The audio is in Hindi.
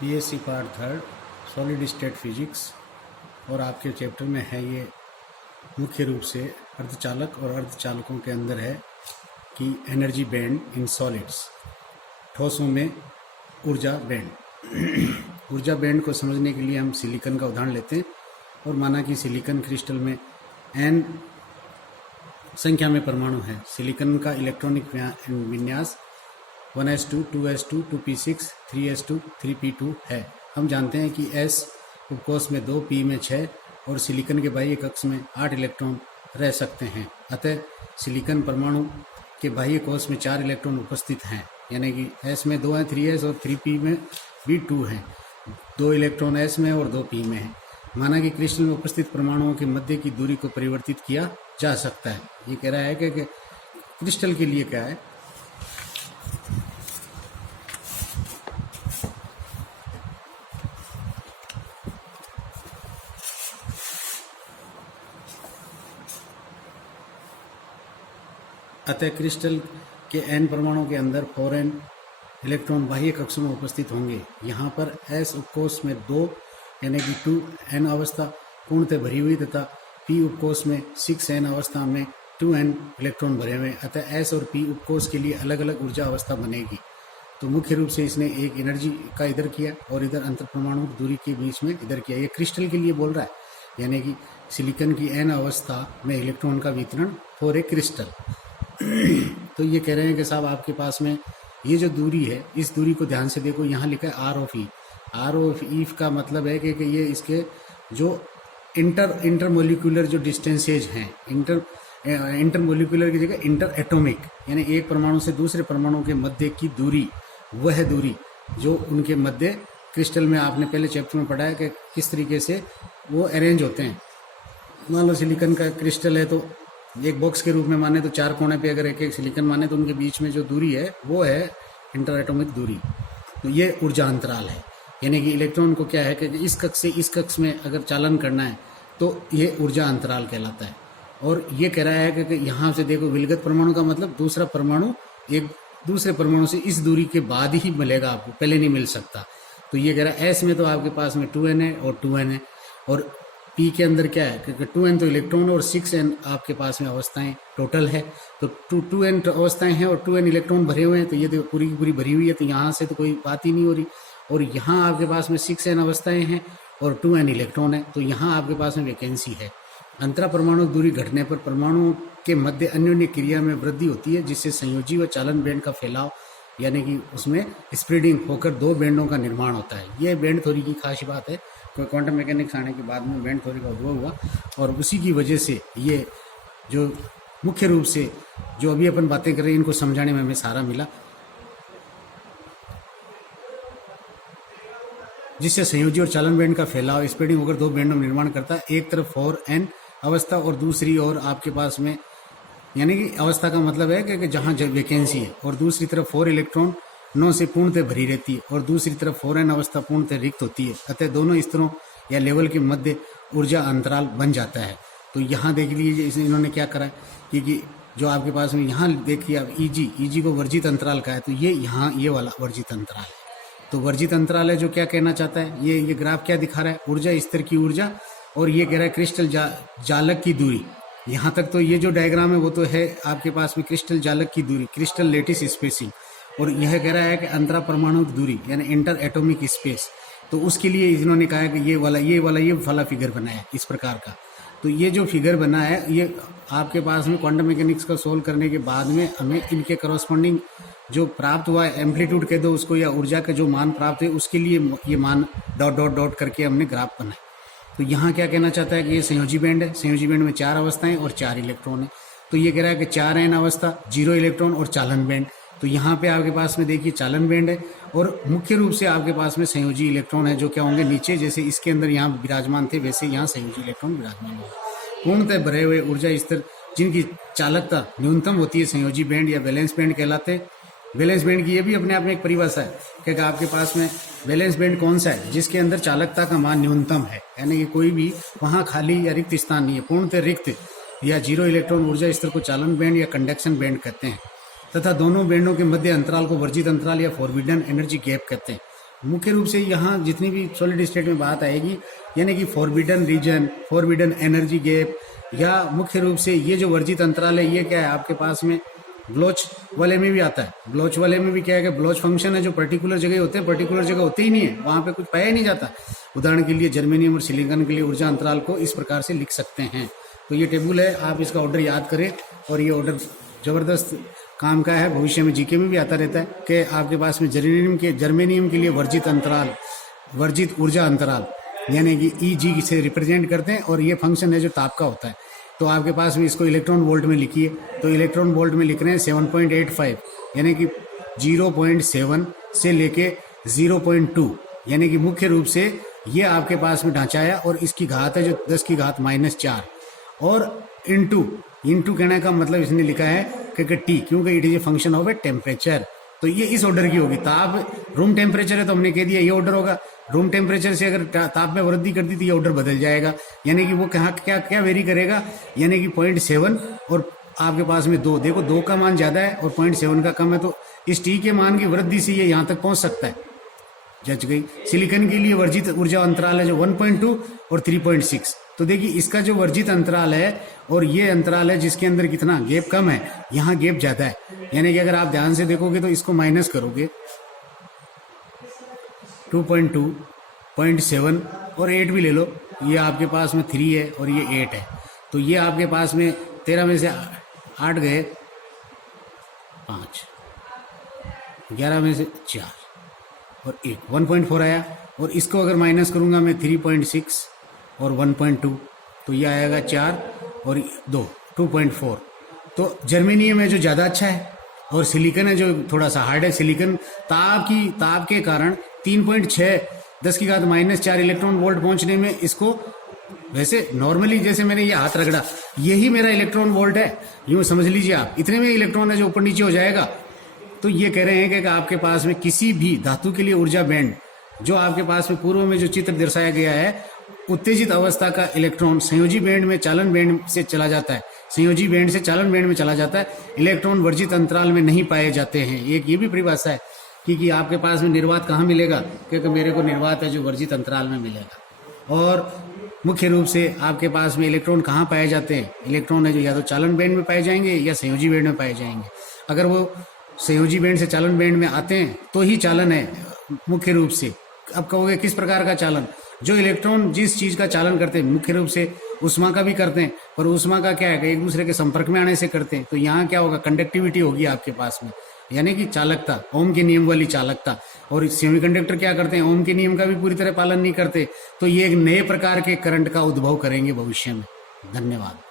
BSc part third solid state physics. और आपके चैप्टर में है ये मुख्य रूप से अर्धचालक और अर्धचालकों के अंदर है कि एनर्जी बैंड इन सॉलिड्स, ठोसों में ऊर्जा बैंड। ऊर्जा बैंड को समझने के लिए हम सिलिकॉन का उदाहरण लेते हैं और माना कि सिलिकॉन क्रिस्टल में n संख्या में परमाणु है। सिलिकॉन का इलेक्ट्रॉनिक विन्यास 1s2, 2s2, 2p6, 3s2, 3p2 है। हम जानते हैं कि s उपकोष में 2, p में 6 और सिलिकॉन के बाह्य कक्ष में 8 इलेक्ट्रॉन रह सकते हैं। अतः सिलिकॉन परमाणु के बाह्य कोश में 4 इलेक्ट्रॉन उपस्थित हैं, यानी कि s में 2 हैं, 3s और 3p में भी 2 हैं। 2 इलेक्ट्रॉन s में और 2 p में हैं। माना कि क्रिस्टल में उपस्थित परमाणुओं के मध्य की दूरी को परिवर्तित किया जा सकता है। ये कह रहा है कि क्रिस्टल के लिए क्या है, अतः क्रिस्टल के n परमाणु के अंदर 4n इलेक्ट्रॉन बाह्य कक्षों में उपस्थित होंगे। यहाँ पर s उपकोष में 2 यानी कि 2n अवस्था पूर्णतः भरी हुई तथा p उपकोष में 6n अवस्था में 2n इलेक्ट्रॉन भरे हुए। अतः s और p उपकोष के लिए अलग अलग ऊर्जा अवस्था बनेगी। तो मुख्य रूप से इसने एक एनर्जी का इधर किया और इधर अंतर परमाणु दूरी के बीच में इधर किया। ये क्रिस्टल के लिए बोल रहा है, यानी कि सिलिकॉन की n अवस्था में इलेक्ट्रॉन का वितरण फॉर ए क्रिस्टल। तो ये कह रहे हैं कि साहब आपके पास में ये जो दूरी है, इस दूरी को ध्यान से देखो, यहाँ लिखा है R of E. R of E का मतलब है कि ये इसके जो इंटरमोलिकुलर जो डिस्टेंसेज हैं, इंटरमोलिकुलर की जगह इंटर एटॉमिक, यानी एक परमाणु से दूसरे परमाणु के मध्य की दूरी, वह दूरी जो उनके मध्य क्रिस्टल में आपने पहले चैप्टर में पढ़ा है कि किस तरीके से वो अरेंज होते हैं। मान लो सिलिकॉन का क्रिस्टल है तो एक बॉक्स के रूप में माने तो 4 कोने पे अगर एक एक सिलिकॉन माने तो उनके बीच में जो दूरी है वो है इंटर एटॉमिक दूरी। तो ये ऊर्जा अंतराल है, यानी कि इलेक्ट्रॉन को क्या है कि इस कक्ष से इस कक्ष में अगर चालन करना है तो ये ऊर्जा अंतराल कहलाता है। और ये कह रहा है कि यहाँ से देखो, विलगत परमाणु का मतलब दूसरा परमाणु एक दूसरे परमाणु से इस दूरी के बाद ही मिलेगा, आपको पहले नहीं मिल सकता। तो ये कह रहा है एस में तो आपके पास में 2n है और 2n है, और पी के अंदर क्या है क्योंकि 2n तो इलेक्ट्रॉन और 6n आपके पास में अवस्थाएं टोटल है। तो 2n अवस्थाएं हैं और 2n इलेक्ट्रॉन भरे हुए हैं, तो ये तो पूरी की पूरी भरी हुई है, तो यहाँ से तो कोई बात ही नहीं हो रही। और यहाँ आपके पास में 6n अवस्थाएं हैं और 2n इलेक्ट्रॉन है, तो यहाँ आपके पास में वैकेंसी है। अंतरा परमाणु दूरी घटने पर परमाणुओं के मध्य अन्योन्य क्रिया में वृद्धि होती है, जिससे संयोजी व चालन बैंड का फैलाव यानी कि उसमें स्प्रेडिंग होकर 2 बैंडों का निर्माण होता है। यह बैंड थ्योरी की खास बात है, क्वांटम मैकेनिक्स आने के बाद में बैंड थ्योरी का उद्भव हुआ और उसी की वजह से ये जो मुख्य रूप से जो अभी अपन बातें कर रहे हैं इनको समझाने में हमें सहारा मिला, जिससे संयोजी और चालन बैंड का फैलाव स्प्रेडिंग होकर 2 बैंडों में निर्माण करता है। एक तरफ 4n अवस्था और दूसरी ओर आपके पास में, यानी कि अवस्था का मतलब है कि जहाँ वैकेंसी है, और दूसरी तरफ 4 इलेक्ट्रॉन 9 से पूर्णतः भरी रहती है और दूसरी तरफ 4n अवस्था पूर्णतः रिक्त होती है। अतः दोनों स्तरों या लेवल के मध्य ऊर्जा अंतराल बन जाता है। तो यहाँ देख लीजिए इन्होंने क्या करा है कि जो आपके पास में यहाँ देखिए आप ईजी को वर्जित अंतराल का है, तो ये यहाँ ये वाला वर्जित अंतराल है। तो वर्जित अंतराल है जो क्या कहना चाहता है, ये ग्राफ क्या दिखा रहा है, ऊर्जा स्तर की ऊर्जा, और ये कह रहा है क्रिस्टल जालक की दूरी। यहाँ तक तो ये जो डायग्राम है वो तो है आपके पास में क्रिस्टल जालक की दूरी, क्रिस्टल लेटिस स्पेसिंग, और यह कह रहा है कि अंतरा परमाणु दूरी यानी इंटर एटॉमिक स्पेस। तो उसके लिए इन्होंने कहा है कि ये वाला फिगर बनाया इस प्रकार का। तो ये जो फिगर बना है ये आपके पास में क्वांटम मैकेनिक्स का सोल्व करने के बाद में हमें इनके करस्पॉन्डिंग जो प्राप्त हुआ है, एम्पलीट्यूड कह दो उसको, या ऊर्जा का जो मान प्राप्त है उसके लिए ये मान डॉट डॉट डॉट करके हमने ग्राफ बनाया। तो यहाँ क्या कहना चाहता है कि ये संयोजी बैंड है, संयोजी बैंड में 4 अवस्थाएं और 4 इलेक्ट्रॉन है। तो ये कह रहा है कि 4n अवस्था, 0 इलेक्ट्रॉन और चालन बैंड। तो यहाँ पे आपके पास में देखिए चालन बैंड है और मुख्य रूप से आपके पास में संयोजी इलेक्ट्रॉन है जो क्या होंगे नीचे, जैसे इसके अंदर यहाँ विराजमान थे वैसे यहाँ संयोजी इलेक्ट्रॉन विराजमान होंगे। पूर्णतः भरे हुए ऊर्जा स्तर जिनकी चालकता न्यूनतम होती है संयोजी बैंड या वैलेंस बैंड कहलाते हैं। वैलेंस बैंड की ये भी अपने आप में एक परिभाषा है कि आपके पास में वैलेंस बैंड कौन सा है, जिसके अंदर चालकता का मान न्यूनतम है, यानी कि कोई भी वहाँ खाली या रिक्त स्थान नहीं है। पूर्णतः रिक्त या 0 इलेक्ट्रॉन ऊर्जा स्तर को चालन बैंड या कंडक्शन बैंड कहते हैं, तथा दोनों बैंडों के मध्य अंतराल को वर्जित अंतराल या फॉरबिडन एनर्जी गैप कहते हैं। मुख्य रूप से यहाँ जितनी भी सॉलिड स्टेट में बात आएगी, यानी कि forbidden region, forbidden energy gap, या मुख्य रूप से ये जो वर्जित अंतराल है, ये क्या है आपके पास में ब्लोच वाले में भी आता है। ब्लोच वाले में भी क्या है कि ब्लोच फंक्शन है जो पर्टिकुलर जगह होते हैं, पर्टिकुलर जगह होते ही नहीं है, वहां पे कुछ पाया ही नहीं जाता। उदाहरण के लिए जर्मेनियम और सिलिकॉन के लिए ऊर्जा अंतराल को इस प्रकार से लिख सकते हैं। तो ये टेबल है, आप इसका ऑर्डर याद करें, और ये ऑर्डर जबरदस्त काम का है, भविष्य में जीके में भी आता रहता है कि आपके पास में जर्मेनियम के लिए वर्जित अंतराल, वर्जित ऊर्जा अंतराल यानी कि EG से रिप्रेजेंट करते हैं, और ये फंक्शन है जो ताप का होता है। तो आपके पास में इसको इलेक्ट्रॉन वोल्ट में लिखिए, तो इलेक्ट्रॉन वोल्ट में लिख रहे हैं 7.85, यानी कि 0.7 से लेके 0.2, यानी कि मुख्य रूप से ये आपके पास में ढांचा है, और इसकी घात है जो 10 की घात -4, और इंटू कहने का मतलब इसने लिखा है कि टी, क्योंकि it is a function of a temperature. तो ये इस ऑर्डर की होगी। ताप रूम टेम्परेचर है तो हमने कह दिया ये ऑर्डर होगा। रूम टेम्परेचर से अगर ताप में वृद्धि कर दी तो ये ऑर्डर बदल जाएगा, यानी कि वो कहाँ क्या क्या वेरी करेगा, यानी कि 0.7 और आपके पास में 2, देखो 2 का मान ज्यादा है और 0.7 का कम है, तो इस टी के मान की वृद्धि से ये यहाँ तक पहुंच सकता है। जच गई। सिलिकॉन के लिए वर्जित ऊर्जा अंतराल है जो 1.2 और 3.6। तो देखिए इसका जो वर्जित अंतराल है और ये अंतराल है जिसके अंदर कितना गैप कम है, यहाँ गैप ज्यादा है, यानी कि अगर आप ध्यान से देखोगे तो इसको माइनस करोगे 2.2, 0.7 और 8 भी ले लो, ये आपके पास में 3 है और ये 8 है, तो ये आपके पास में 13 में से 8 गए 5, 11 में से 4 और 1.4 आया, और इसको अगर माइनस करूंगा मैं 3.6 और 1.2 तो ये आएगा 4 और 2, 2.4। तो जर्मेनियम है जो ज़्यादा अच्छा है और सिलिकॉन है जो थोड़ा सा हार्ड है। सिलिकॉन ताप के कारण 3.6 10 की घात -4 इलेक्ट्रॉन वोल्ट पहुंचने में इसको, वैसे नॉर्मली जैसे मैंने ये हाथ रगड़ा यही मेरा इलेक्ट्रॉन वोल्ट है, यूँ समझ लीजिए आप, इतने में इलेक्ट्रॉन है जो ऊपर नीचे हो जाएगा। तो ये कह रहे हैं कि आपके पास में किसी भी धातु के लिए ऊर्जा बैंड जो आपके पास में पूर्व में जो चित्र दर्शाया गया है, उत्तेजित अवस्था का इलेक्ट्रॉन संयोजी बैंड में चालन बैंड से चला जाता है, संयोजी बैंड से चालन बैंड में चला जाता है, इलेक्ट्रॉन वर्जित अंतराल में नहीं पाए जाते हैं। एक ये भी परिभाषा है कि आपके पास में निर्वात कहाँ मिलेगा, क्योंकि मेरे को निर्वात है जो वर्जित अंतराल में मिलेगा। और मुख्य रूप से आपके पास में इलेक्ट्रॉन कहाँ पाए जाते हैं, इलेक्ट्रॉन है जो या तो चालन बैंड में पाए जाएंगे या संयोजी बैंड में पाए जाएंगे। अगर वो संयोजी बैंड से चालन बैंड में आते हैं तो ही चालन है मुख्य रूप से। अब कहोगे किस प्रकार का चालन, जो इलेक्ट्रॉन जिस चीज का चालन करते हैं, मुख्य रूप से उष्मा का भी करते हैं, पर उष्मा का क्या है कि एक दूसरे के संपर्क में आने से करते हैं। तो यहाँ क्या होगा, कंडक्टिविटी होगी आपके पास में, यानी कि चालकता, ओम के नियम वाली चालकता। और सेमीकंडक्टर क्या करते हैं, ओम के नियम का भी पूरी तरह पालन नहीं करते, तो ये एक नए प्रकार के करंट का उद्भव करेंगे भविष्य में। धन्यवाद।